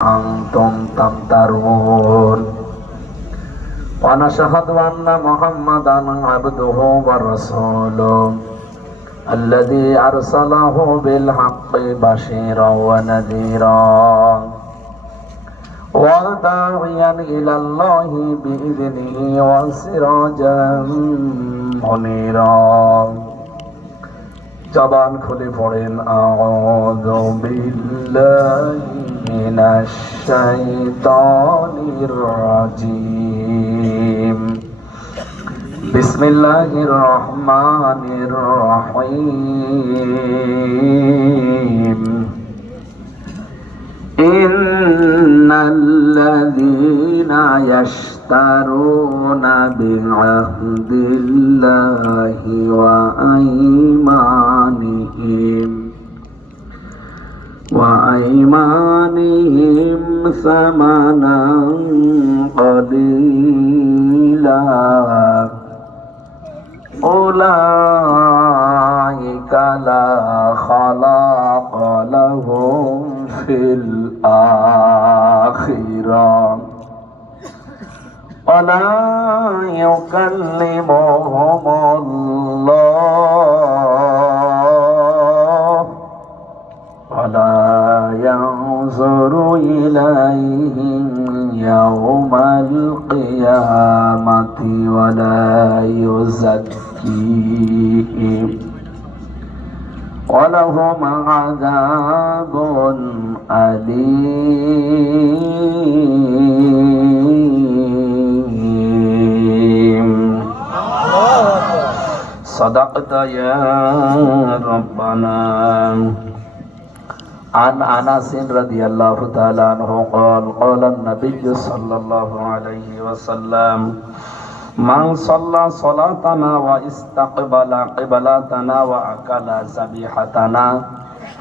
أنتم تمترون ونشهد أن محمدا عبده ورسوله الذي أرسله بالحق بشيرا ونذيرا وداعيا إلى الله بإذنه وسراجا منيرا জবান খুলে পড়েন আউযু বিল্লাহি মিনাশ শাইতানির রাজিম বিসমিল্লাহির রহমানির রহিম ইন্নাল্লাযীনা ইয়াশতারুনা বিআহদিল্লাহি ওয়া أيمانهم ثمنا قليلا أولئك لا خلاق لهم في الآخرة ولا يكلمهم الله ولا ينظر إليهم يوم القيامة ولا يزكيهم ولهم عذاب أليم صدقت يا ربنا عن أنس رضي الله تعالى عنه قال قال النبي صلى الله عليه وسلم من صلى صلاتنا واستقبل قبلتنا وأكل ذبيحتنا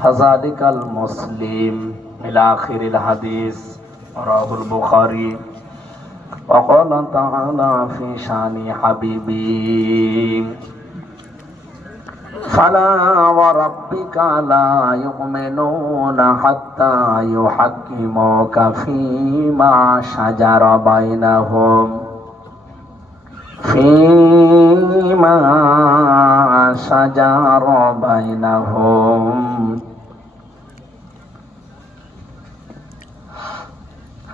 فذلك المسلم إلى آخر الحديث رواه البخاري وقال تعالى في شان حبيبي فلا وربك لا يؤمنون حتى يحكموك فيما شجر بينهم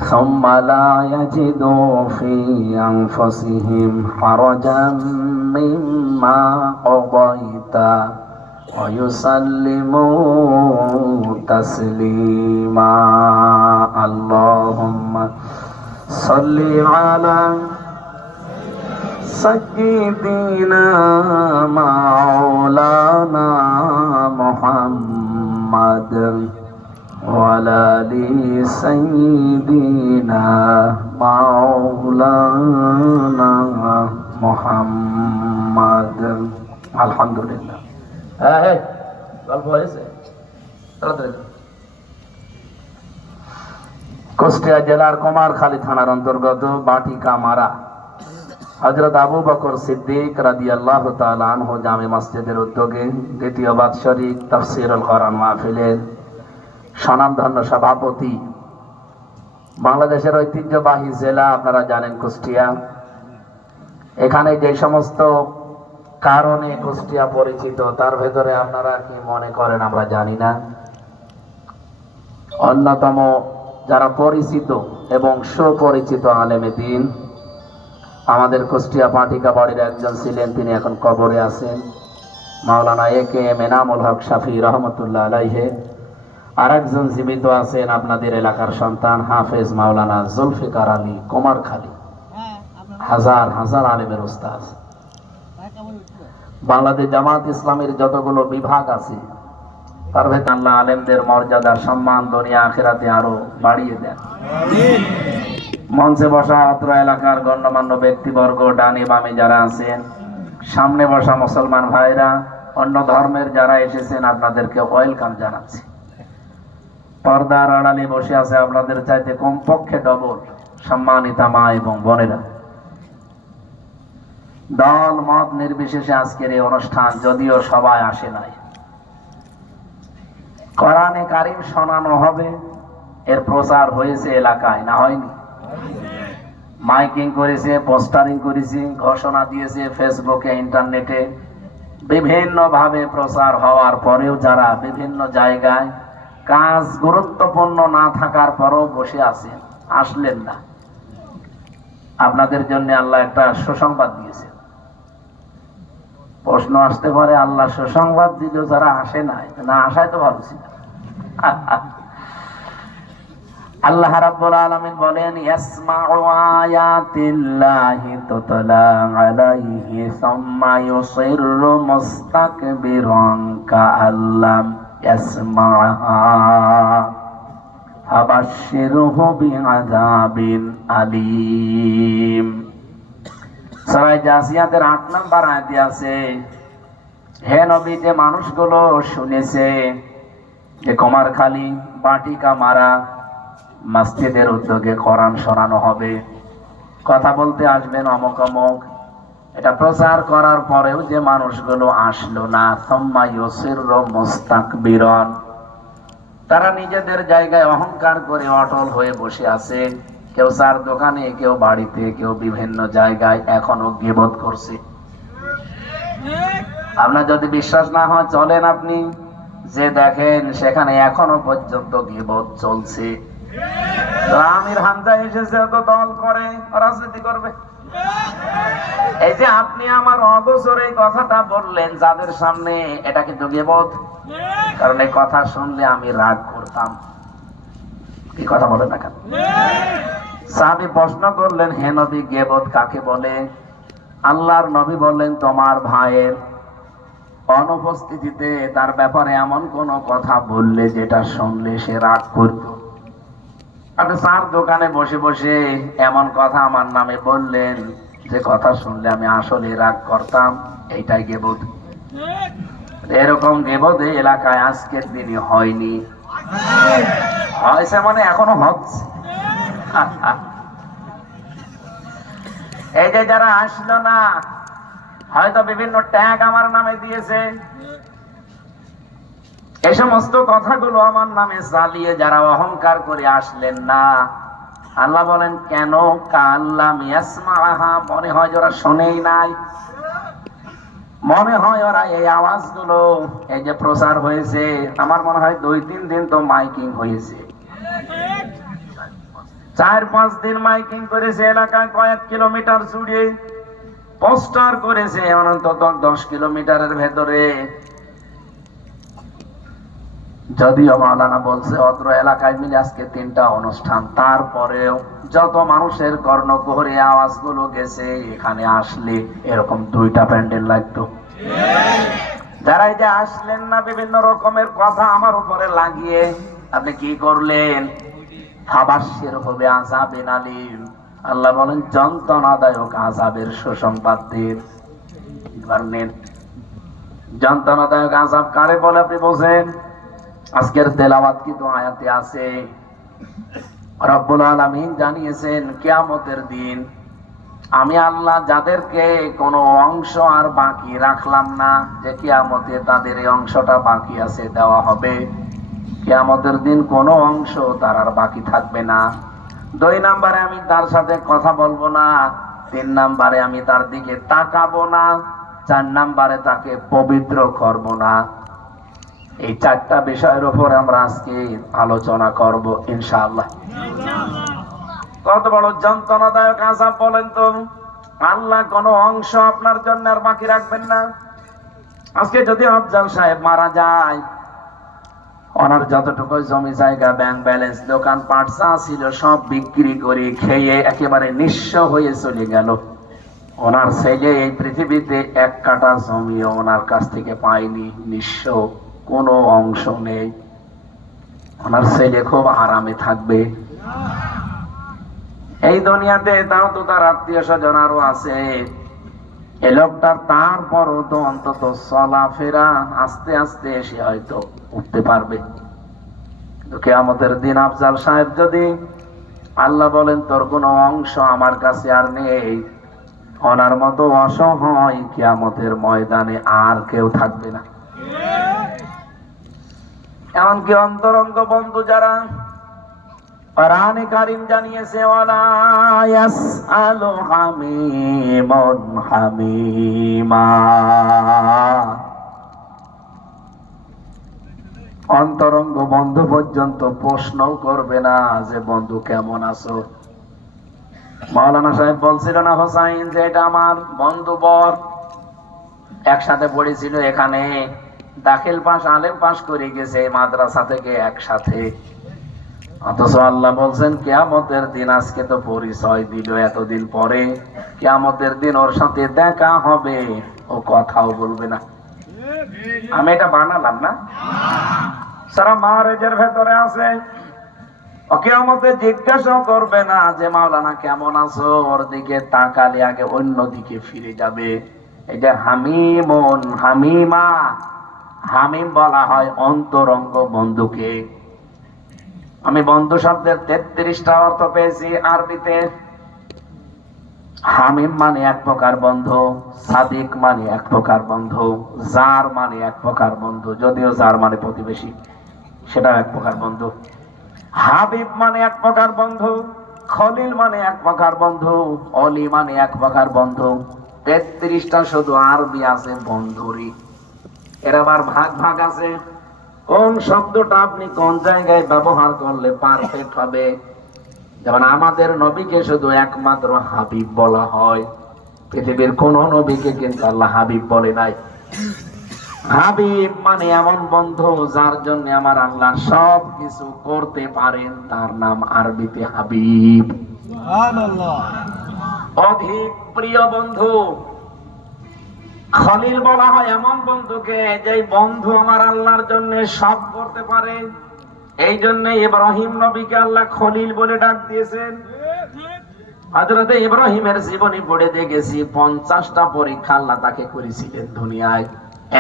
ثم لا يجدوا في أنفسهم حرجا مما قضيت ويسلموا تسليما اللهم صل على سيدنا مولانا محمد وعلى آل سيدنا مولانا محمد আলহামদুলিল্লাহ। হ্যাঁ গল্প হয়েছে কুষ্টিয়া জেলার কুমারখালী থানার অন্তর্গত বাটিকামারা হযরত আবু বকর সিদ্দিক রাদিয়াল্লাহু তাআলা আনহু জামে মসজিদের উদ্যোগে দ্বিতীয় বাৎসরিক তাফসীরুল কোরআন মাহফিলের স্বনামধন্য সভাপতি বাংলাদেশের ঐতিহ্যবাহী জেলা আপনারা জানেন কুষ্টিয়া। এখানে যে সমস্ত কারণে কুষ্টিয়া পরিচিত তার ভেতরে আপনারা কি মনে করেন আমরা জানি না। অন্যতম যারা পরিচিত এবং সুপরিচিত আলেমে দ্বীন আমাদের কুষ্টিয়া পাটিকা বাড়ির একজন ছিলেন, তিনি এখন কবরে আছেন, মাওলানা একে এম এনামুল হক শাফি রহমতুল্লাহ আলাইহি। আর একজন জীবিত আছেন আপনাদের এলাকার সন্তান হাফেজ মাওলানা জুলফিকার আলী কুমারখালী, হাজার হাজার আলেমের উস্তাদ। বাংলাদেশ জামাত ইসলামের যতগুলো বিভাগ আছে তার ভেতরে আল্লাহ আলেমদের মর্যাদা সম্মান দুনিয়া আখিরাতে আরো বাড়িয়ে দেন। মঞ্চে বসা অত্র এলাকার গণ্যমান্য ব্যক্তিবর্গ, ডানে বামে যারা আছেন, সামনে বসা মুসলমান ভাইরা, অন্য ধর্মের যারা এসেছেন আপনাদেরকে ওয়েলকাম জানাচ্ছি। পর্দার আড়ালে বসে আছে আপনাদের চাইতে কমপক্ষে ডবল সম্মানিতা মা এবং বোনেরা। দল মত নির্বিশেষে আজকের এই অনুষ্ঠান, যদিও সবাই আসে নাই, কোরআনে কারীম শোনানো হবে, এর প্রচার হয়েছে এলাকায়, না হয়নি? মাইকিং করেছে, পোস্টারিং করেছে, ঘোষণা দিয়েছে ফেসবুকে, ইন্টারনেটে, বিভিন্ন ভাবে প্রচার হওয়ার পরেও যারা বিভিন্ন জায়গায় কাজ গুরুত্বপূর্ণ না থাকার পরও বসে আছেন, আসলেন না, আপনাদের জন্য আল্লাহ একটা সুসংবাদ দিয়েছে। প্রশ্ন আসতে পারে, আল্লাহ সুসংবাদ দিলেও যারা আসে নাই, না আসায় তো ভালো ছিল। আল্লাহ রাব্বুল আলামিন বলেন, ইয়াসমাউ আয়াতিল্লাহি তুতলা আলাইহি সুম্মা ইউসিররু মুস্তাকবিরান কাআল্লাম ইয়াসমাহা ফাবাশশিরহু বিআযাবিন আলীম। সূরা জাসিয়াতের 8 নম্বর আয়াতে আছে, হে নবী, যে মানুষগুলো শুনেছে যে কুমারখালী, বাটিকামারা মসজিদের উদ্যোগে কোরআন শোনানো হবে, কথা বলতে আসবেন অমুক অমুক, এটা প্রচার করার পরেও যে মানুষগুলো আসলো না, সুম্মা ইউসিররু মুস্তাকবিরান, তারা নিজেদের জায়গায় অহংকার করে অটল হয়ে বসে আছে, কেউ চার দোকানে, কেউ বাড়িতে, কেউ বিভিন্ন জায়গায় এখনো গীবত করছে। আপনার যদি বিশ্বাস না হয় চলেন আপনি, যে দেখেন সেখানে এখনো পর্যন্ত গীবত চলছে। আমির হামজা এসেছে তো দল করে, রাজনীতি করবে। এই যে আপনি আমার অগোচরে এই কথাটা বললেন যাদের সামনে, এটা কিন্তু গীবত। কারণ এই কথা শুনলে আমি রাগ করতাম। কি কথা বলে না কেন? সাহাবী প্রশ্ন করলেন, হে নবী, গীবত কাকে বলে? আল্লাহর নবী বললেন, তোমার ভাইয়ের অনুপস্থিতিতে তার ব্যাপারে এমন কোন কথা বললে যেটা শুনলে সে রাগ করত। আপনি চার দোকানে বসে বসে এমন কথা আমার নামে বললেন যে কথা শুনলে আমি আসলে রাগ করতাম, এইটাই গীবত। এরকম গীবত এই এলাকায় আজকের দিনে হয়নি, হয়েছে মানে এখনো হচ্ছে। এই যে যারা আসলো না, হয়তো বিভিন্ন ট্যাগ আমার নামে দিয়েছে, এই সমস্ত কথাগুলো আমার নামে চালিয়ে যারা অহংকার করে আসলেন না, আল্লাহ বলেন কেন? কাল্লাম ইয়াসমাহা, মনে হয় ওরা শোনেই নাই, মনে হয় ওরা এই আওয়াজগুলো, এই যে প্রচার হয়েছে, আমার মনে হয় 2-3 দিন তো মাইকিং হয়েছে, 4-5 দিন মাইকিং করেছে, এলাকায় কয়েক কিলোমিটার জুড়ে পোস্টার করেছে, অন্তত 10 কিলোমিটারের ভেতরে। যদিও মাওলানা বলছে অত্র এলাকায় মিলে আজকে 3টা অনুষ্ঠান, তারপরেও যত মানুষের কর্ণকুহরে আওয়াজগুলো গেছে, এখানে আসলে এরকম 2টা প্যান্ডেল লাগতো। যারা এই যে আসলেন না, বিভিন্ন রকমের কথা আমার উপরে লাগিয়ে আপনি কি করলেন? ফাবাশশিরহু বিআযাবিন আলীম, আল্লাহ বলেন যন্ত্রণাদায়ক আযাবের সুসংবাদ দিন। এবার নেন, যন্ত্রণাদায়ক আযাব কারে বলে আপনি বোঝেন? আজকের তেলাওয়াত কিন্তু আয়াতে আছে, রব্বুল আলামিন জানিয়েছেন কিয়ামতের দিন আমি আল্লাহ যাদেরকে কোনো অংশ আর বাকি রাখলাম না, যে কিয়ামতে তাদের এই অংশটা বাকি আছে দেওয়া হবে, কিয়ামতের দিন কোনো অংশ তার আর বাকি থাকবে না। 2 নম্বরে আমি তার সাথে কথা বলবো না, 3 নম্বরে আমি তার দিকে তাকাবো না, 4 নম্বরে তাকে পবিত্র করব না। এই 4টা বিষয়ের উপর আমরা আজকে আলোচনা করব ইনশাআল্লাহ। কত বড় যন্ত্রণাদায়ক আযাব বলেন তো! আল্লাহ কোন অংশ আপনার জন্য আর বাকি রাখবেন না। আজকে যদি আফজাল সাহেব মারা যায়, ওনার যতটুকু জমি জায়গা, ব্যাংক ব্যালেন্স, দোকান পাট যা ছিল সব বিক্রি করে খেয়ে একেবারে নিঃস্ব হয়ে চলে গেল। ওনার ছেলে এই পৃথিবীতে 1 কাঠা জমিও ওনার কাছ থেকে পায়নি, নিঃস্ব, কোনো অংশ নেই। ওনার ছেলে খুব আরামে থাকবে এই দুনিয়াতে, তাও তো তার আত্মীয় স্বজন আরো আছে। এই লোকটার তারপরও তো অন্তত চলাফেরা আস্তে আস্তে এসে হয়তো উঠতে পারবে। কিন্তু কিয়ামতের দিন আফজাল সাহেব যদি আল্লাহ বলেন তোর কোনো অংশ আমার কাছে আর নেই, ওনার মতো অসহায় কিয়ামতের ময়দানে আর কেউ থাকবে না। এমনকি অন্তরঙ্গ বন্ধু যারা, কোরআনে কারীম জানিয়েছে ওয়ালা ইয়াসআলু হামিমুন হামিমা, অন্তরঙ্গ বন্ধু পর্যন্ত প্রশ্নও করবে না যে বন্ধু কেমন আছো। মাওলানা সাহেব বলছিল না হোসাইন যে এটা আমার বন্ধু বর, একসাথে পড়েছিল এখানে, দাখিল পাস আলেম পাস করে গেছে মাদ্রাসা থেকে একসাথে, অথচ আল্লাহ বলছেন কিয়ামতের দিন, আজকে তো পরিচয় দিল এতদিন পরে, কিয়ামতের দিন ওর সাথে দেখা হবে, ও কথাও বলবে না। আমি এটা বানালাম না, সারা মারেজের ভেতরে আছে। ও কিয়ামতে জিজ্ঞাসা করবে না যে মাওলানা কেমন আছো, ওর দিকে তাকালে আগে অন্য দিকে ফিরে যাবে। এটা হামিমুন হামিমা, হামিম বলা হয় অন্তরঙ্গ বন্ধুকে। আমি বন্ধু শব্দের 33টা অর্থ পেয়েছি আরবিতে। হামিম মানে এক প্রকার বন্ধু, সাদিক মানে এক প্রকার বন্ধু, জার মানে এক প্রকার বন্ধু, যদিও জার মানে প্রতিবেশী, সেটাও এক প্রকার বন্ধু। হাবিব মানে এক প্রকার বন্ধু, খলিল মানে এক প্রকার বন্ধু, অলি মানে এক প্রকার বন্ধু। 33টা শুধু আরবি আছে বন্ধুরই। এর আবার ভাগ ভাগ আছে, কোন শব্দটা আপনি কোন জায়গায় ব্যবহার করলে পারফেক্ট হবে। যেমন আমাদের নবীকে শুধু একমাত্র হাবিব বলা হয়, পৃথিবীর কোন নবীকে কিন্তু আল্লাহ হাবিব বলে নাই। হাবিব মানে এমন বন্ধু যার জন্য আমার আল্লাহ সব কিছু করতে পারেন, তার নাম আরবিতে হাবিব। সুবহানাল্লাহ। অধিক প্রিয় বন্ধু। খলিল বলা হয় এমন বন্ধুকে যে বন্ধু আমার আল্লাহর জন্য সব করতে পারে। এই জন্য ইব্রাহিম নবীকে আল্লাহ খলিল বলে ডাক দিয়েছেন। হযরত ইব্রাহিমের জীবনী পড়ে দেখেছি 50টা পরীক্ষা আল্লাহ তাকে করেছিলেন দুনিয়ায়,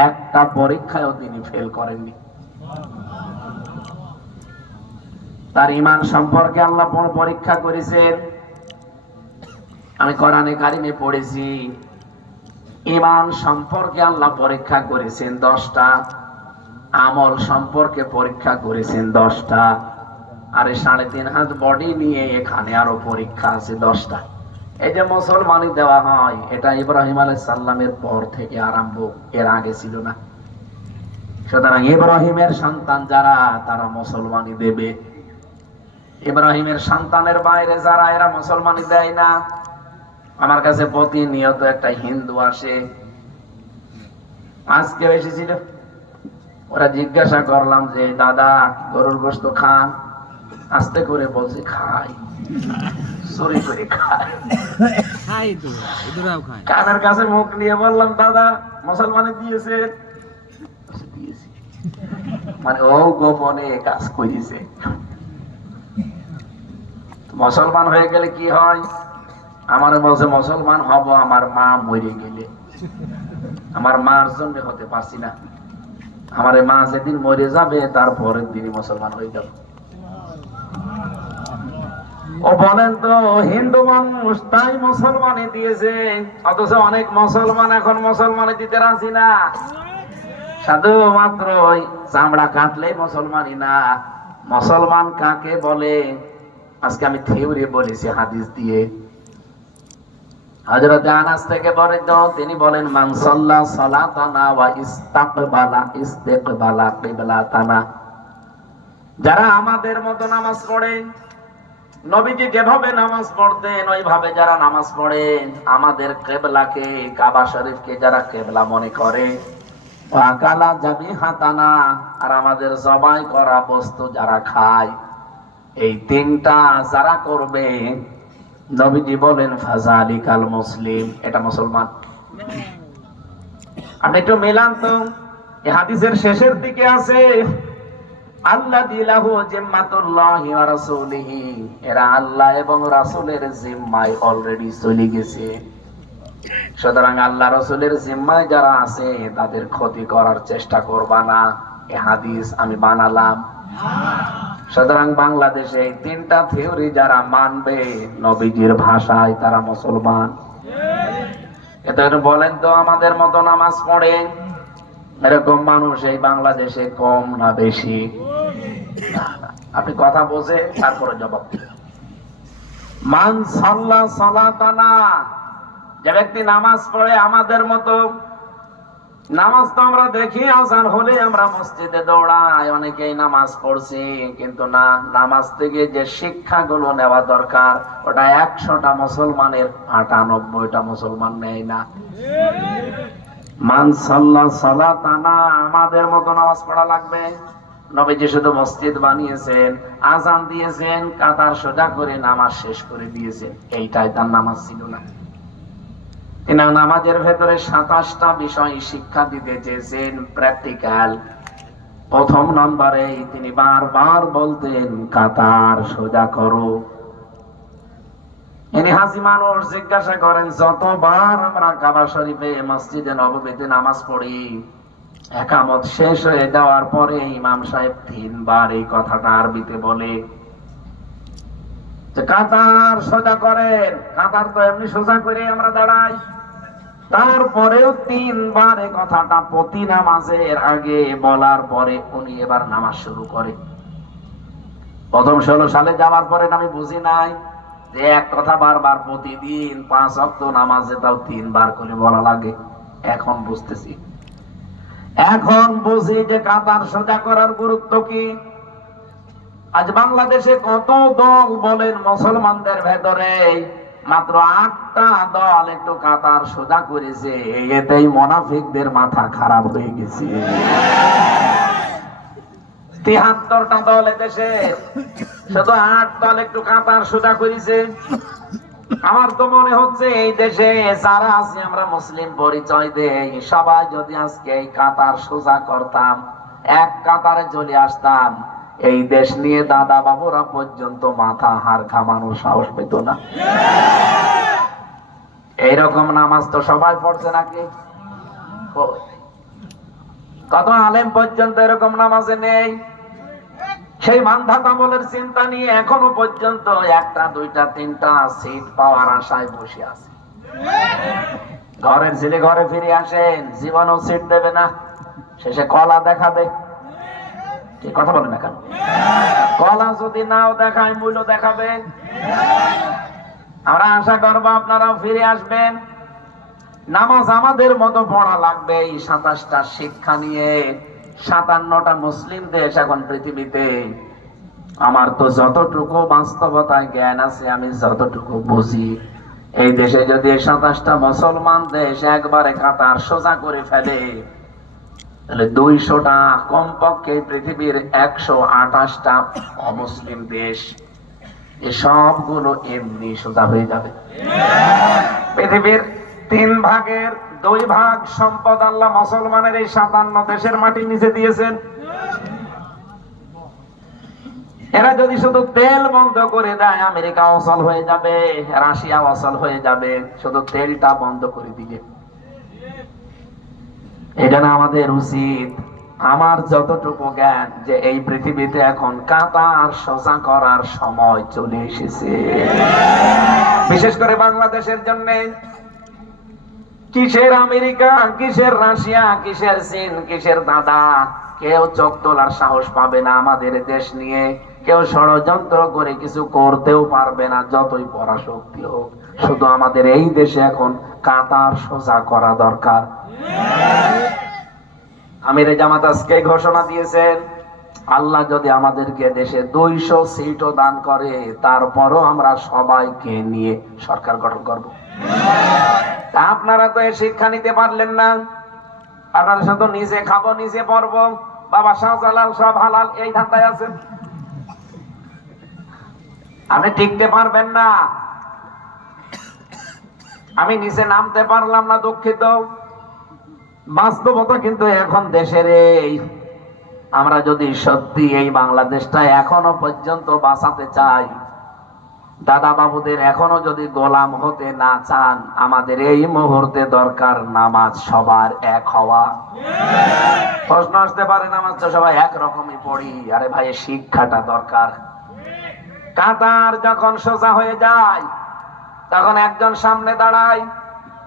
একটা পরীক্ষায়ও তিনি ফেল করেননি। তার ঈমান সম্পর্কে আল্লাহ পরীক্ষা করেছেন। আমি কোরআনে কারিমে পড়েছি ঈমান সম্পর্কে আল্লাহ পরীক্ষা করেছেন 10টা, আমল সম্পর্কে পরীক্ষা করেছেন 10টা, আর 3.5 হাত বডি নিয়ে এখানে আরো পরীক্ষা আছে 10টা। এই যে মুসলমানি দেওয়া হয়, এটা ইব্রাহিম আলাইহিস সালামের পর থেকে আরম্ভ, এর আগে ছিল না। সুতরাং ইব্রাহিমের সন্তান যারা, তারা মুসলমানি দেবে। ইব্রাহিমের সন্তানের বাইরে যারা, এরা মুসলমানি দেয় না। আমার কাছে প্রতিনিয়ত একটা হিন্দু আসে, আজকে এসেছিল, ওরা জিজ্ঞাসা করলাম যে দাদা গরুর গোশত খান, আস্তে করে বলছে খাই, চুরি করে খাই। কানের কাছে মুখ নিয়ে বললাম দাদা মুসলমানে দিয়েছে, মানে ও গোপনে কাজ করেছে। মুসলমান হয়ে গেলে কি হয়? আমার বলছে মুসলমান হব আমার মা মরে গেলে, আমার মার জন্য হতে পারছি না, আমার মা যেদিন মরে যাবে তারপরের দিনই মুসলমান হয়ে যাব। ও বলেন তো হিন্দু মানুষ তাই মুসলমানে দিয়েছে, অথচ অনেক মুসলমান এখন মুসলমানে দিতে রাজি না, শুধুমাত্র ওই চামড়া কাটলে মুসলমানই না। মুসলমান কাকে বলে? আজকে আমি থিওরি বলেছি হাদিস দিয়ে। হযরত আনাস থেকে বর্ণিত, তিনি বলেন মান সাল্লা সালাতানা ওয়া ইস্তিকবালা কিবলাতানা, যারা আমাদের মতো নামাজ পড়ে, নবীজি যেভাবে নামাজ পড়তেন ওইভাবে যারা নামাজ পড়ে, আমাদের কিবলাকে কাবা শরীফকে যারা কিবলা মনে করে, ওয়াকালা জাবিহাতানা, আর আমাদের জবাই করা বস্তু যারা খায়, এই 3টা যারা করবে, নবীজি বলেন ফাযালিকাল মুসলিম, এটা মুসলমান। আপনি একটু মিলান তো, এই হাদিসের শেষের দিকে আছে আল্লাযী লাহু জিম্মাতুল্লাহি ওয়া রাসূলিহি, এরা আল্লাহ এবং রাসূলের জিম্মায় অলরেডি চলে গেছে। সুতরাং আল্লাহ রাসূলের জিম্মায় যারা আছে তাদের ক্ষতি করার চেষ্টা করবা না, এই হাদিস আমি বানালাম। সুতরাং বাংলাদেশে এই 3টা থিওরি যারা মানবে নবীজির ভাষায়, তারা মুসলমান। এটা বলেন তো আমাদের মতো নামাজ পড়ে এরকম মানুষ এই বাংলাদেশে কম না বেশি? আপনি কথা বসে তারপরে জবাব দিবেন। মান সাল্লা সালাতানা, যে ব্যক্তি নামাজ পড়ে আমাদের মতো। নামাজ তো আমরা দেখি আজান হলে আমরা মসজিদে দৌড়াই, অনেকেই নামাজ পড়ছি, কিন্তু না, নামাজ থেকে যে শিক্ষাগুলো নেওয়া দরকার ওটা 100টা মুসলমানের 98টা মুসলমান নেয় না। মান সাল্লা সালাতানা, আমাদের মতো নামাজ পড়া লাগবে। নবীজি শুধু মসজিদ বানিয়েছেন, আজান দিয়েছেন, কাতার সোজা করে নামাজ শেষ করে দিয়েছেন, এইটাই তার নামাজ ছিল না। তিনি নামাজের ভেতরে 27টা বিষয় শিক্ষা দিতে চেয়েছেন, প্র্যাকটিক্যাল। প্রথম নম্বরে তিনি বারবার বলতেন কাতার সোজা করো। ইনি হাসি মানুষ, জিজ্ঞাসা করেন যতবার আমরা কাবা শরীফে মসজিদে নববীতে নামাজ পড়ি, একামত শেষ হয়ে যাওয়ার পরে ইমাম সাহেব 3বার এই কথাটা আরবিতে বলে যে কাতার সোজা করেন। কাতার তো এমনি সোজা করে আমরা দাঁড়াই, তারপরেও 3বার এই কথাটা প্রতি নামাজের আগে বলার পরে উনি এবার নামাজ শুরু করে। প্রথম 16 সালে যাওয়ার পরে আমি বুঝি নাই যে এক কথা বারবার প্রতিদিন 5 ওয়াক্ত নামাজে তাও 3বার করে বলা লাগে। এখন বুঝতেছি, এখন বুঝি যে কাতার সোজা করার গুরুত্ব কি। আজ বাংলাদেশে কত দল বলেন মুসলমানদের ভেতরে, মাত্র 8টা দল একটু কাতার সোজা করেছে, এতেই মুনাফিকদের মাথা খারাপ হয়ে গেছে। 73টা দল এদেশে, শুধু 8 দল একটু কাতার সোজা করেছে। আমার তো মনে হচ্ছে এই দেশে যারা আছি আমরা মুসলিম পরিচয় দেই, সবাই যদি আজকে এই কাতার সোজা করতাম, এক কাতারে চলে আসতাম, এই দেশ নিয়ে দাদা বাবুরা পর্যন্ত মাথা হাড় ঘামানোর সাহস পেত না। এইরকম নামাজ তো সবাই পড়ছে নাকি? কত আলেম পর্যন্ত এরকম নামাজে নেই। সেই মানধাতা আমলের চিন্তা নিয়ে এখনো পর্যন্ত 1টা 2টা 3টা সিট পাওয়ার আশায় বসে আছে। ঘরের ছেলে ঘরে ফিরে আসেন, জীবনও সিট দেবে না, শেষে কলা দেখাবে। ঠিক কথা বলেন না কেন? কলা যদি নাও দেখায়, মূল্য দেখাবে। আমরা আশা করবো আপনারাও ফিরে আসবেন। নামাজ আমাদের মতো পড়া লাগবে। এই 27টা শিক্ষা নিয়ে 57টা মুসলিম দেশ এখন পৃথিবীতে। আমার তো যতটুকু বাস্তবতায় জ্ঞান আছে, আমি যতটুকু বুঝি, এই দেশে যদি 27টা মুসলমান দেশ একবারে কাতার সোজা করে ফেলে, তাহলে 200টা, কমপক্ষে পৃথিবীর 128টা অমুসলিম দেশ, এই সবগুলো এমনি সোজা হয়ে যাবে। পৃথিবীর 3 ভাগের 2 ভাগ সম্পদ আল্লাহ মুসলমানের এই 57 দেশের মাটির নিচে দিয়েছেন। এরা যদি শুধু তেল বন্ধ করে দেয়, আমেরিকা অচল হয়ে যাবে, রাশিয়া অচল হয়ে যাবে, শুধু তেলটা বন্ধ করে দিলে। এটা না আমাদের উচিত। আমার যতটুকু জ্ঞান, যে এই পৃথিবীতে এখন কাতার সোজা করার সময় চলে এসেছে, বিশেষ করে বাংলাদেশের জন্য। কিসের আমেরিকা, কিসের রাশিয়া, কিসের চীন, কিসের দাদা, কেউ চোখ তোলার সাহস পাবে না আমাদের দেশ নিয়ে। কেউ ষড়যন্ত্র করে কিছু করতেও পারবে না, যতই পরাশক্তি হোক। শুধু আমাদের এই দেশে এখন কাতার সোজা করা দরকার। আমির জামাত আজকে ঘোষণা দিয়েছেন, আল্লাহ যদি আমাদেরকে দেশে 200 সিটও দান করে, তারপরও আমরা সবাইকে নিয়ে সরকার গঠন করব। আপনারা তো এই শিক্ষা নিতে পারলেন না। আপনারা শুধু নিজে খাবো, নিজে পড়বো, বাবা শাহজালাল সব হালাল, এই ধান্দায় আছেন। আপনি টিকতে পারবেন না। আমি নিচে নামতে পারলাম না, দুঃখিত। বাস্তবতা কিন্তু এখন দেশের এই, আমরা যদি সত্যি এই বাংলাদেশটা এখনো পর্যন্ত বাঁচাতে চাই, দাদা বাবুদের এখনো যদি গোলাম হতে না চান, আমাদের এই মুহূর্তে দরকার নামাজ সবার এক হওয়া। প্রশ্ন আসতে পারে, নামাজ তো সবাই একরকমই পড়ি। আরে ভাই, শিক্ষাটা দরকার। কাতার যখন সোজা হয়ে যায়, তখন একজন সামনে দাঁড়ায়,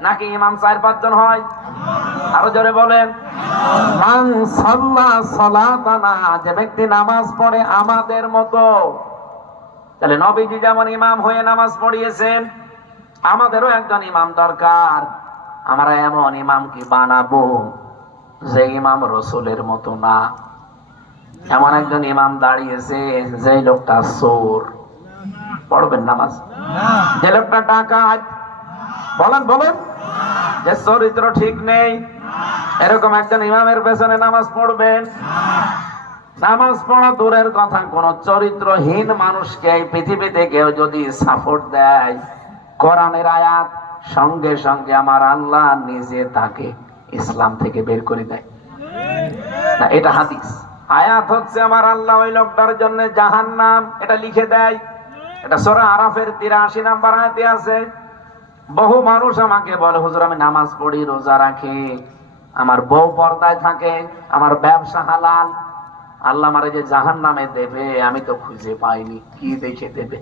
নাকি ইমাম 4-5 জন হয়? আরো জোরে বলেন। মান সাল্লা সালাতানা, যে ব্যক্তি নামাজ পড়ে আমাদের মতো। তাহলে নবীজি যেমন ইমাম হয়ে নামাজ পড়িয়েছেন, আমাদেরও একজন ইমাম দরকার। আমরা এমন ইমাম কি বানাবো যে ইমাম রসুলের মতো না। এমন একজন ইমাম দাঁড়িয়েছে যে লোকটা চোর, পড়বেন নামাজ? যে লোকটা ডাকাত, বলেন বলেন, যে চরিত্র ঠিক নেই, এরকম একজন ইমামের পেছনে নামাজ পড়বেন? নামাজ পড়া দূরের কথা, কোন চরিত্রহীন মানুষকে এই পৃথিবীতে কেউ যদি সাপোর্ট দেয়, কোরআনের আয়াত সঙ্গে সঙ্গে আমার আল্লাহ নিজে তাকে ইসলাম থেকে বের করে দেয়। না, এটা হাদিস। আয়াত হচ্ছে আমার আল্লাহ ওই লোকটার জন্য জাহান্নাম এটা লিখে দেয়। এটা সূরা আরাফের 83 নম্বর আয়াতে আছে। বহু মানুষ আমাকে বলে, হুজুর আমি নামাজ পড়ি, রোজা রাখি, আমার বউ পর্দায় থাকে, আমার ব্যবসা হালাল, আল্লাহ আমারে যে জাহান্নামে দেবে আমি তো খুঁজে পাইনি। কি দেখে দেবে?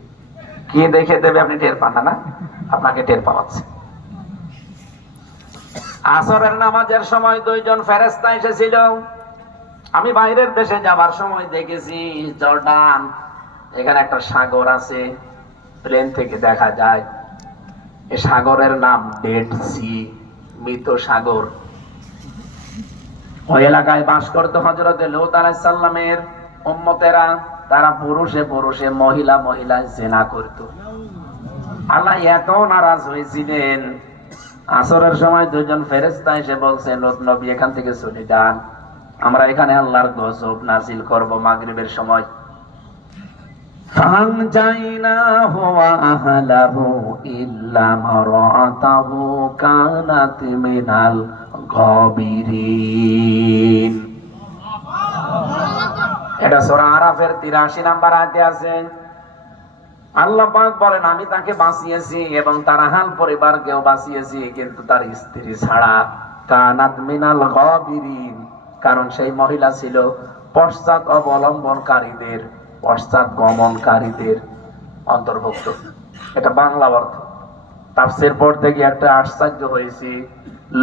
কি দেখে দেবে আপনি টের পান না? আপনাকে টের পাওয়াচ্ছে। আসরের নামাজের সময় 2 জন ফেরেশতা এসেছিল। আমি বাইরের দেশে যাবার সময় দেখেছি, জর্ডান, এখানে একটা সাগর আছে, প্লেন থেকে দেখা যায়। এই সাগরের নাম ডেড সি, মৃত সাগর। ওই এলাকায় বাস করতো হযরত লূত আলাইহিস সালামের উম্মতেরা। তারা পুরুষে পুরুষে, মহিলা মহিলায় জিনা করত। আল্লাহ এত নারাজ হয়েছিলেন, আসরের সময় 2 জন ফেরেশতা এসে বলছে, লূত নবী এখান থেকে চলে যান, আমরা এখানে আল্লাহর গজব নাজিল করব মাগরিবের সময়। ফানজাইনাহু ওয়া আহলাহু ইল্লা মারাতাহু কানাত মিনাল গাবিরিন। এটা সূরা আরাফের 83 নম্বর আয়াতে আছে। আল্লাহ পাক বলেন, আমি তাকে বাঁচিয়েছি এবং তার আহল পরিবারকেও বাঁচিয়েছি, কিন্তু তার স্ত্রী ছাড়া। কানাত মিনাল গাবিরিন, কারণ সেই মহিলা ছিল পশ্চাৎ অবলম্বনকারীদের, পশ্চাৎ গমনকারীদের অন্তর্ভুক্ত। এটা বাংলা অর্থ। তাফসীর পড়তে গিয়ে একটা আশ্চর্য হয়েছি।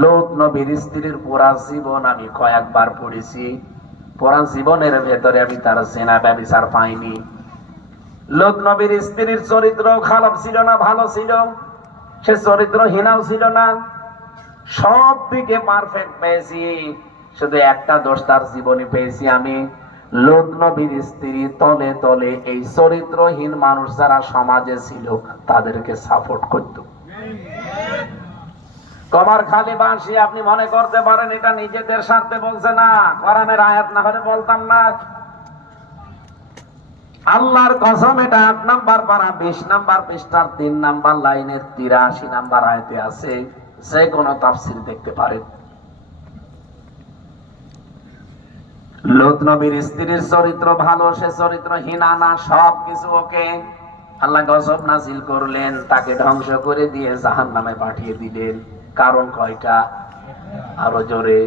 লূত নবীর স্ত্রীর পুরা জীবন আমি কয়েকবার পড়েছি, পুরা জীবনের ভেতরে আমি তার জিনা ব্যভিচার পাইনি। লূত নবীর স্ত্রীর চরিত্র খারাপ ছিল না, ভালো ছিল। সে চরিত্রহীনাও ছিল না, সব দিকে পারফেক্ট পেয়েছি। শুধু একটা দোষ তার জীবনে পেয়েছি আমি, লূত নবীর স্ত্রী তলে তলে এই চরিত্রহীন মানুষ যারা সমাজে ছিল তাদেরকে সাপোর্ট করত। কমার খালি বাঁশি আপনি মনে করতে পারেন এটা নিজেদের স্বার্থে বলছে না, কোরআনের আয়াত না হলে বলতাম না। আল্লাহর কসম, এটা 8 নাম্বার পারা 20 নাম্বার পৃষ্ঠার 3 নাম্বার লাইনের 83 নাম্বার আয়াতে আছে। যে কোনো তাফসীর দেখতে পারেন। লূত নবীর স্ত্রীর চরিত্র ভালো, সে চরিত্রহীনা না, সবকিছু ওকে। আল্লাহ গজব নাজিল করলেন, তাকে ধ্বংস করে দিয়ে জাহান্নামে পাঠিয়ে দিলেন। কারণ কয়টা? আরো জোরে।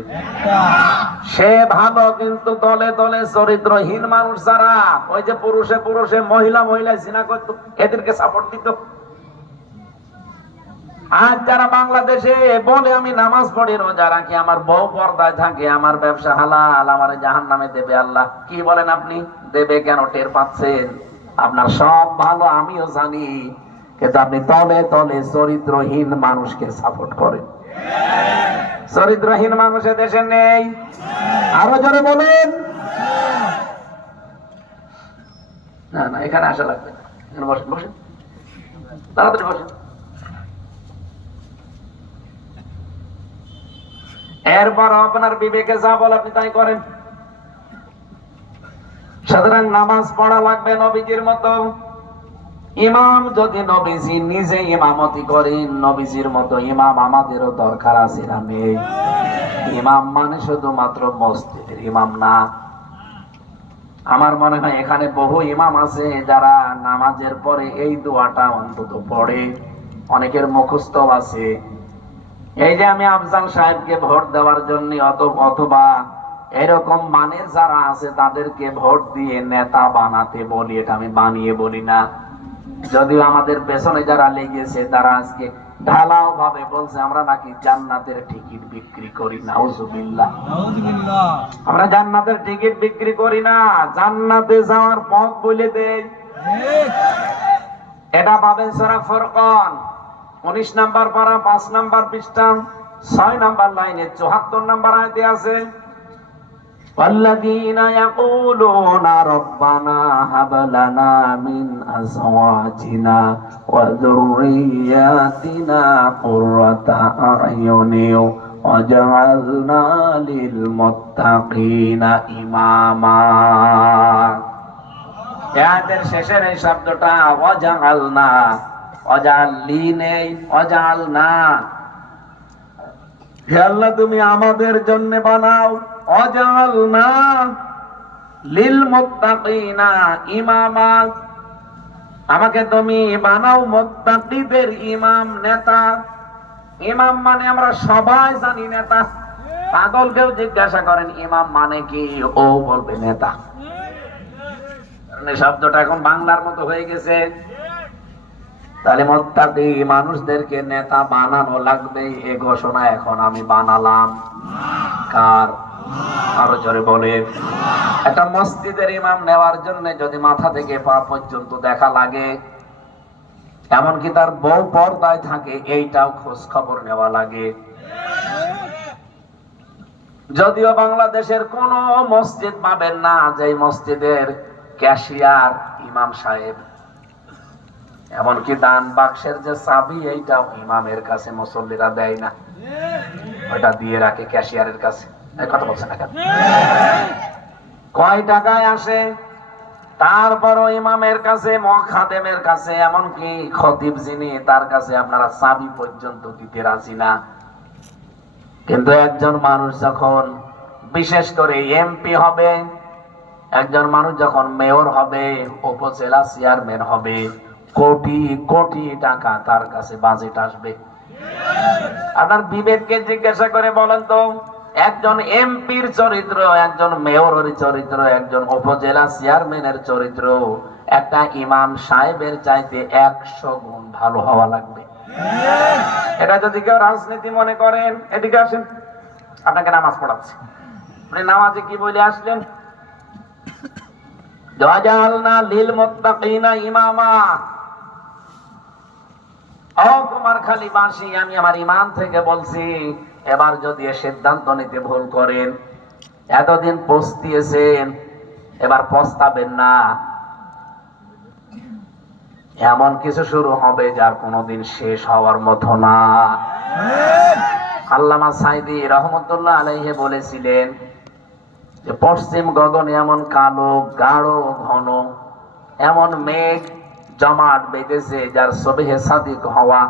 সে ভালো, কিন্তু দলে দলে চরিত্রহীন মানুষ যারা, ওই যে পুরুষে পুরুষে, মহিলা মহিলায় জিনা করত, এদেরকে সাপোর্ট দিত। আজ যারা বাংলাদেশে বলে আমি নামাজ পড়ি, রোজা রাখি, আমার বউ পর্দায় থাকে, আমার ব্যবসা হালাল, আমার জাহান্নামে দেবে আল্লাহ, কি বলেন আপনি? দেবে কেন? টের পাচ্ছেন? আপনার সব ভালো আমিও জানি, কিন্তু আপনি তলে তলে চরিত্রহীন মানুষকে সাপোর্ট করেন। চরিত্রহীন মানুষ দেশে নেই। আরো জোরে বলেন। না না, এখানে আসা লাগবে না, এখানে বসেন, বসেন, তাড়াতাড়ি বসেন। এরপর আপনার বিবেকে যা বলে আপনি তাই করেন। সুতরাং নামাজ পড়া লাগবে নবীজির মতো। ইমাম যদি নবীজি নিজে ইমামতি করেন, নবীজির মতো ইমাম আমাদেরও দরকার আছে না নেই? ইমাম মানে শুধুমাত্র মসজিদের ইমাম না। আমার মনে হয় এখানে বহু ইমাম আছে যারা নামাজের পরে এই দোয়াটা অন্তত পড়ে, অনেকের মুখস্থ আছে। এই যে আমি আফজাল সাহেবকে ভোট দেওয়ার জন্য অথবা এরকম মানে যারা আছে তাদেরকে ভোট দিয়ে নেতা বানাতে বলি, এটা আমি বানিয়ে বলি না। যদিও আমাদের পেছনে যারা লেগেছে তারা আজকে ঢালাও ভাবে বলছে আমরা নাকি জান্নাতের টিকিট বিক্রি করি। নাউজুবিল্লাহ, আমরা জান্নাতের টিকিট বিক্রি করি না, জান্নাতে যাওয়ার পথ বলে দেই। এটা পাবেন সূরা ফুরকান 19 নাম্বার পারা 5 নাম্বার পৃষ্ঠা 6 নাম্বার লাইনে 74 নাম্বার আয়াতে আছে, والذين يقولون ربنا هب لنا من أزواجنا وذرياتنا قرة أعين واجعلنا للمتقين إماما। এর শেষের এই শব্দটা ওয়াজআলনা, ওয়াজআলি নেই, ওয়াজআলনা। হে আল্লাহ তুমি আমাদের জন্য বানাও, ওয়াজআলনা লিল মুত্তাকিনা ইমামা, আমাকে তুমি বানাও মুত্তাকিদের ইমাম, নেতা। ইমাম মানে আমরা সবাই জানি নেতা, পাগলকেও জিজ্ঞাসা করেন ইমাম মানে কি, ও বলবে নেতা। শব্দটা এখন বাংলার মতো হয়ে গেছে। তাহলে মুত্তাকি মানুষদেরকে নেতা বানানো লাগবে, এ ঘোষণা এখন আমি বানালাম। কার? আরো জোরে বলে। একটা মসজিদের ইমাম নেওয়ার জন্য যদি মাথা থেকে পা পর্যন্ত দেখা লাগে, এমনকি তার বউ পর্দায় থাকে, এইটাও খোঁজ খবর নেওয়া লাগে। যদিও বাংলাদেশের কোন মসজিদ পাবেন না যে মসজিদের ক্যাশিয়ার ইমাম সাহেব, এমনকি দান বাক্সের যে চাবি এইটাও ইমামের কাছে মুসল্লিরা দেয় না, ওটা দিয়ে রাখে ক্যাশিয়ারের কাছে। কথা বলছে না কেন? কয় টাকায় আসে, তারপরও ইমামের কাছে, মুখাদেমের কাছে, এমনকি খতিব যিনি তার কাছে আপনারা চাবি পর্যন্ত দিতে রাজি না। কিন্তু একজন মানুষ যখন বিশেষ করে এমপি হবে, একজন মানুষ যখন মেয়র হবে, উপজেলা চেয়ারম্যান হবে, কোটি কোটি টাকা তার কাছে বাজেট আসবে। আপনার বিবেককে জিজ্ঞাসা করে বলেন তো, একজন এমপির চরিত্র, একজন মেয়রের চরিত্র, একজন উপজেলা চেয়ারম্যানের চরিত্র একটা ইমাম সাহেবের চাইতে 100 গুণ ভালো হওয়া লাগবে। এটা যদি কেউ রাজনীতি মনে করেন, এদিকে আসেন, আপনাকে নামাজ পড়াচ্ছি। আপনি নামাজে কি বলে আসলেন? ওয়াজআলনা লিল মুত্তাকিনা ইমামা। ও কুমারখালীবাসী, আমি আমার ঈমান থেকে বলছি, এবার যদি সিদ্ধান্ত নিতে ভুল করেন, এতদিন পস্তিয়েছেন, এবার পস্তাবেন না। এমন কিছু শুরু হবে যার কোনোদিন শেষ হওয়ার মতো না। আল্লামা সাইদি রহমতুল্লাহ আলাইহি বলেছিলেন যে পশ্চিম গগনে এমন কালো গাঢ় ঘন এমন মেঘ জমাট বেঁধেছে যার সবিহে সাদিক হওয়া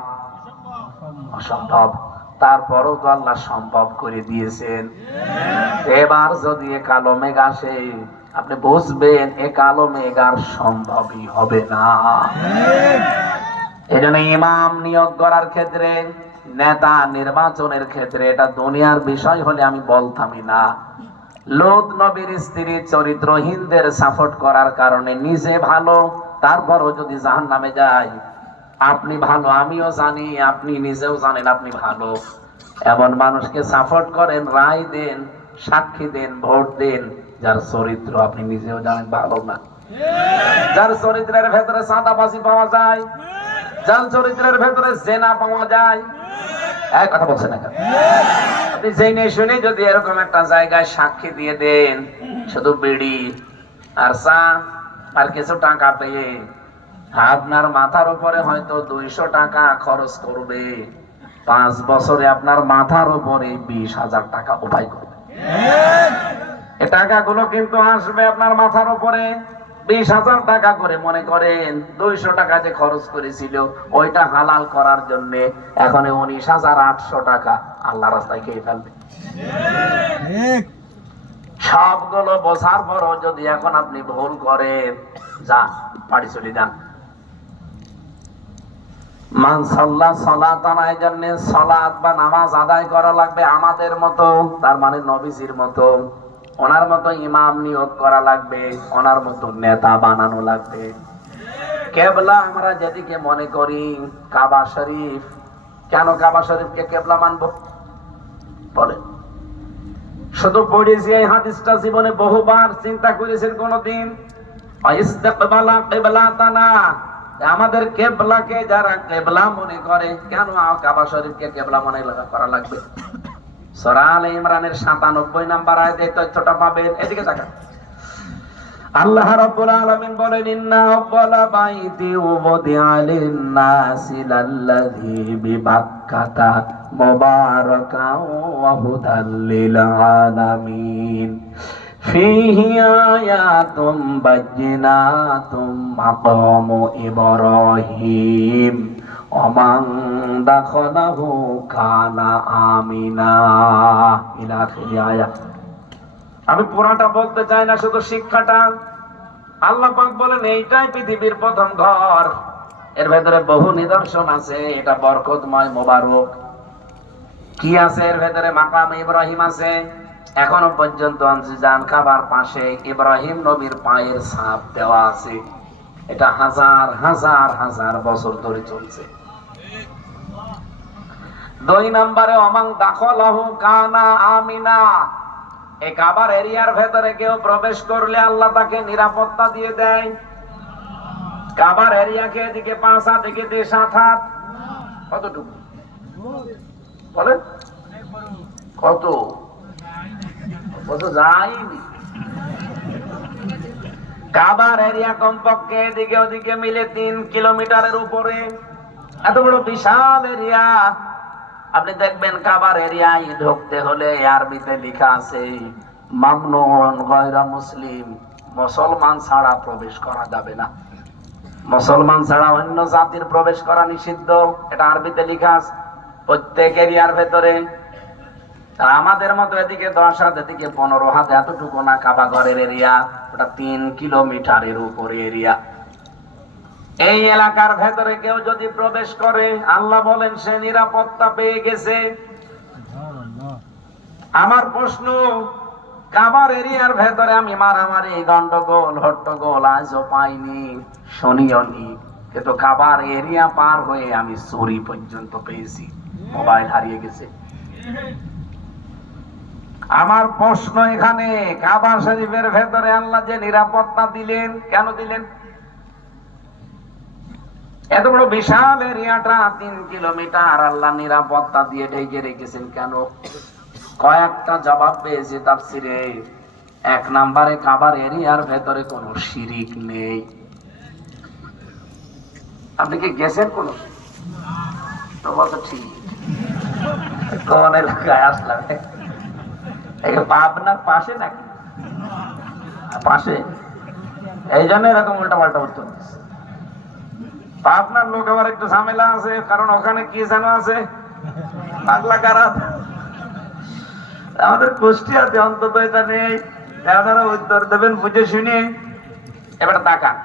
অসম্ভব, তারপরও তো আল্লাহ সম্ভব করে দিয়েছেন। এবার যদি এ কালো মেঘ আসে, আপনি বুঝবেন এ কালো মেঘ আর সম্ভবই হবে না। এজন্য ইমাম নিয়োগ করার ক্ষেত্রে, নেতা নির্বাচনের ক্ষেত্রে, এটা দুনিয়ার বিষয় হলে আমি বলতামই না। লূত নবীর স্ত্রী চরিত্রহীনদের সাপোর্ট করার কারণে নিজে ভালো, তারপরও যদি জাহান্নামে যায়, আপনি ভালো, আমিও জানি, আপনি নিজেও জানেন আপনি ভালো, এমন মানুষকে সাপোর্ট করেন, রায় দেন, সাক্ষী দেন, ভোট দেন, যার চরিত্র আপনি নিজেও জানেন ভালো না, যার চরিত্রের ভেতরে চাঁদাবাজি পাওয়া যায়, যার চরিত্রের ভেতরে জেনা পাওয়া যায়। এক কথা বলছেন না, আপনি জেনে শুনে যদি এরকম একটা জায়গায় সাক্ষী দিয়ে দেন, শুধু বিড়ি আর চা আর কিছু টাকা পেয়ে, আপনার মাথার উপরে হয়তো 200 টাকা খরচ করবে, 5 বছরে আপনার মাথার উপরে 20,000 টাকা উপায় করবে। এই টাকাগুলো কিন্তু আসবে আপনার মাথার উপরে 20,000 টাকা করে। মনে করেন 200 টাকা যে খরচ করেছিল ওইটা হালাল করার জন্য এখন 19,800 টাকা আল্লাহ রাস্তায় খেয়ে ফেলবে। সবগুলো বোঝার পরও যদি এখন আপনি ভুল করেন, যান বাড়ি চলে যান। মান সাল্লা সালাতান, এই জন্য সালাত বা নামাজ আদায় করা লাগবে আমাদের মতো, তার মানে নবীজির মতো। ওনার মতো ইমাম নিয়োগ করা লাগবে, ওনার মতো নেতা বানানো লাগবে। কেবলা আমরা যেদিকে মনে করি কাবা শরীফ, কেন কাবা শরীফকে কেবলা মানবো বলে? শুধু পড়েছি এই হাদিসটা, জীবনে বহুবার চিন্তা করেছেন কোনদিন? ইস্তিকবালা কিবলাতানা, আমাদের কেবলাকে যারা কেবলা মনে করে, কেন কাবা শরীফকে কেবলা মনে করা লাগবে? সূরা আলে ইমরানের ৯৭ নম্বর আয়াতে এই তথ্যটা পাবেন। এদিকে তাকান। আল্লাহ রাব্বুল আলামিন বলেন, ইন্না আউয়ালা বাইতি উযিআ লিন-নাসি লাল্লাযী বিবাক্কাতা মুবারাকান ওয়া হুদাল লিল আলামিন ফীহি আয়াতুম বায়্যিনাতুম মাকামু ইব্রাহিম ওয়া মান দাখালাহু কানা আমিনা ইলা আখিরি আয়াত। আমি পুরাটা বলতে চাই না, শুধু শিক্ষাটা। আল্লাহ পাক বলেন এইটাই পৃথিবীর প্রথম ঘর, এর ভেতরে বহু নিদর্শন আছে, এটা বরকতময় মোবারক। কি আছে এর ভেতরে? মাকাম ইব্রাহিম আছে। এখনো পর্যন্ত যান কাবার পাশে ইব্রাহিম নবীর পায়ের ছাপ দেওয়া আছে। এটা হাজার হাজার হাজার বছর ধরে চলছে। ২ নম্বরে ওমান দাখালাহু কানা আমিনা, এই কাবার এরিয়ার ভেতরে কেউ প্রবেশ করলে আল্লাহ তাকে নিরাপত্তা দিয়ে দেয়। কাবার এরিয়াকে এদিকে ৫ হাত, এদিকে ৭ হাত, কতটুকু বলেন? কত কত যায়নি। কাবার এরিয়া কমপক্ষে এদিকে ওদিকে মিলে ৩ কিলোমিটারের উপরে। এত বড় বিশাল এরিয়া। আপনি দেখবেন কাবার এরিয়ায় ঢুকতে হলে আরবিতে লেখা আছে মামনুন গায়রা মুসলিম, মুসলমান ছাড়া প্রবেশ করা যাবে না। মুসলমান ছাড়া অন্য জাতির প্রবেশ করা নিষিদ্ধ, এটা আরবিতে লেখা আছে প্রত্যেক এরিয়ার ভেতরে। আমাদের মতো এদিকে ১০ হাত, এদিকে ১৫ হাত, এতটুকু না কাবা ঘরের এরিয়া, ওটা ৩ কিলোমিটারের উপরে এরিয়া। এই এলাকার ভেতরে কেউ যদি প্রবেশ করে, আল্লাহ বলেন সে নিরাপত্তা পেয়ে গেছে। আমার প্রশ্ন, কাবার এরিয়ার ভেতরে আমি মারামারি, গন্ডগোল, হট্টগোল আজও পাইনি, শুনিওনি, কিন্তু কাবার এরিয়া পার হয়ে আমি চুরি পর্যন্ত পেয়েছি, মোবাইল হারিয়ে গেছে। আমার প্রশ্ন এখানে, কাবা শরীফের ভেতরে আল্লাহ যে নিরাপত্তা দিলেন, কেন দিলেন? এত বড় বিশাল এরিয়াটা ৩ কিলোমিটার আল্লাহ নিরাপত্তা দিয়ে ঢেকে রেখেছেন কেন? কয়েকটা জবাব পেয়েছে তাফসিরে। ১ নম্বরে, কাবার এরিয়ার ভেতরে কোনো শিরিক নেই। আপনি কি গেছেন কোন? তো বলতো ঠিক, কোন এলাকায় আসলাম? পাবনার পাশে নাকি? পাশে, এই জন্য এরকম উল্টা পাল্টা উত্তর দিচ্ছে। পাবনার লোক আবার একটু ঝামেলা আছে, কারণ ওখানে কি যেন আছে, পাগলা কারা। আমাদের কুষ্টিয়াতে অন্তত এটা নেই। আপনারা উত্তর দেবেন বুঝে শুনে। এবার তাকান,